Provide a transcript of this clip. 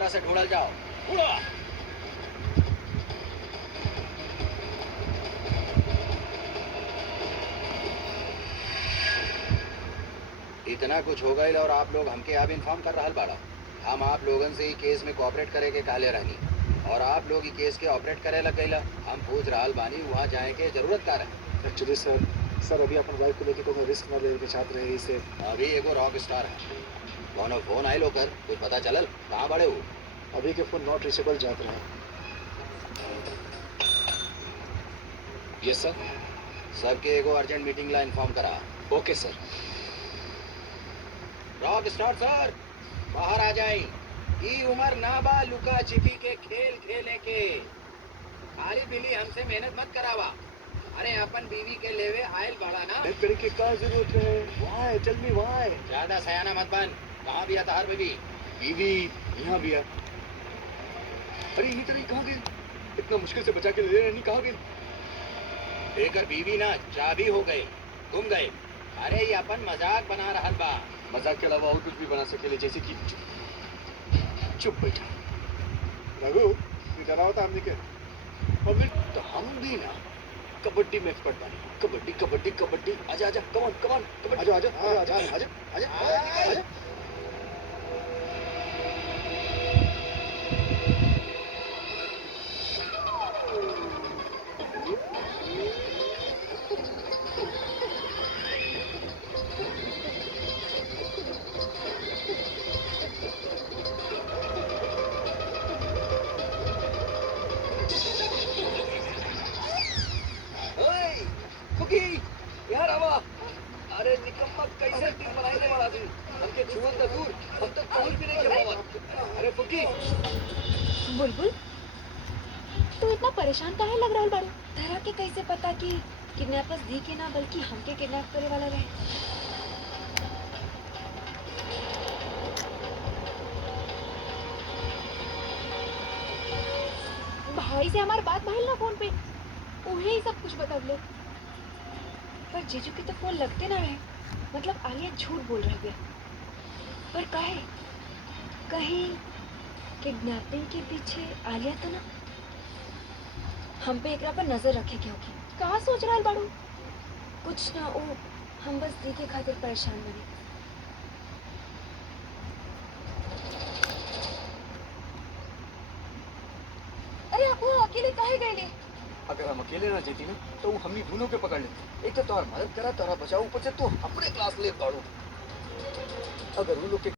तरह से ढूंढल जाओ। उड़ो। इतना कुछ हो गई और आप लोग हमके अब इन्फॉर्म कर रहल बाड़ा। हम आप लोगन से ही केस में कोऑपरेट करे के काले रहनी और आप लोग ही केस के ऑपरेट करे लग गईला। हम पूछ रहल बानी वहाँ जाए के जरूरत का रहे। एक्चुअली सर अभी अपन वाइफ को लेके तो रिस्क ना लेने के चाहते रहे इसे। अभी एगो रॉक स्टार है। कौनो फोन आये लो कर कुछ पता चलल कहाँ बड़े हो? अभी के फोन नॉट रीचेबल जाते रहे। Yes sir. सबके एगो अर्जेंट मीटिंग ला इन्फॉर्म करा। Okay sir. Rock star sir बाहर आ जाए। ई उम्र ना बा लुका छिपी के खेल खेले के। खाली बिली हमसे मेहनत मत करावा। अरे अपन बीवी के लेवे आयल बड़ा ना। हेल्प करने की क्या जरूरत है? Why tell me why? ज्यादा सयाना मत बन। कहाँ भी आता हर बीवी? बीवी यहाँ भी है। अरे ये तेरी कहाँ गई? इतना मुश्किल से बचा के ले रहे नहीं, कहाँ गई? लेकर बीवी ना चाबी हो गई, गुम गए। अरे ये अपन मजाक बना रहल बा। मजाक के अलावा और कुछ भी बना सकेले, जैसे कि चुप बैठा। रघु ये डरावा था हमने के। और तो हम भी ना कबड्डी में एक्सपर्ट बने। कबड्डी कबड्डी कबड्डी। आजा आजा कमान कमान कबड्डी। आजा आजा आजा आजा आजा आजा। यार आवा। अरे निकम्मा कैसे टीम बनाने वाला तू? हमके छुअन तो दूर, हम तक पहुंच भी नहीं कर पावा। अरे फुकी बुलबुल तू इतना परेशान काहे लग रहा है बारू? तरह के कैसे पता कि किडनैपर्स दी के ना बल्कि हमके किडनैप करे वाला रहे? भाई से हमारी बात भइल ना फोन पे, उन्हें ही सब कुछ बतवले। पर जीजू के तो फोन लगते ना रहे। मतलब आलिया झूठ बोल रही है। पर काहे? कहीं किडनैपिंग के पीछे आलिया तो ना? हम पे एकरा पर नजर रखे के होगी। कहाँ सोच रहा है बाड़ू? कुछ ना ओ, हम बस दी के खातिर परेशान बने। अरे आप वो अकेले काहे गए? अगर हम अकेले ना जेती ना तो हमनी दोनों के पकड़ लेते। एक तो तुम्हारा मदद करा, तुम्हारा बचाओ, ऊपर से तू अपने क्लास ले दौड़ो। अगर वो लोग के